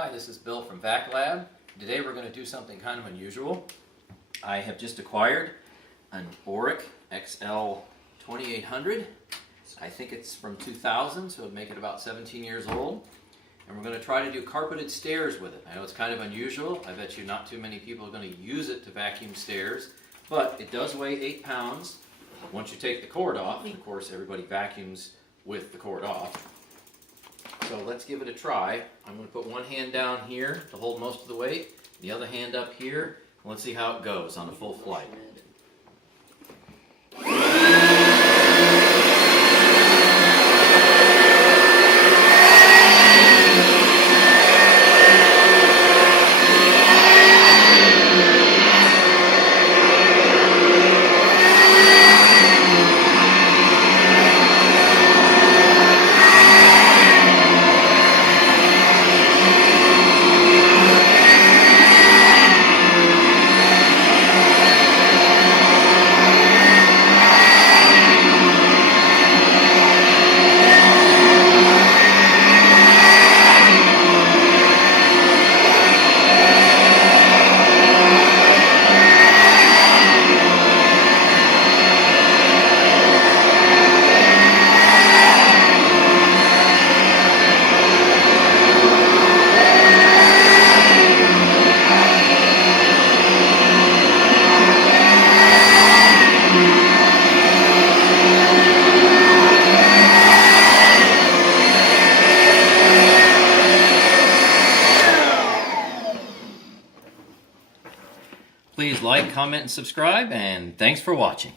Hi, this is Bill from Vac Lab. Today we're going to do something kind of unusual. I have just acquired an Oreck XL2800. I think it's from 2000, so it would make it about 17 years old. And we're going to try to do carpeted stairs with it. I know it's kind of unusual. I bet you not too many people are going to use it to vacuum stairs, but it does weigh 8 pounds. Once you take the cord off, of course everybody vacuums with the cord off. So let's give it a try. I'm going to put one hand down here to hold most of the weight, the other hand up here, and let's see how it goes on a full flight. Please like, comment, and subscribe, and thanks for watching.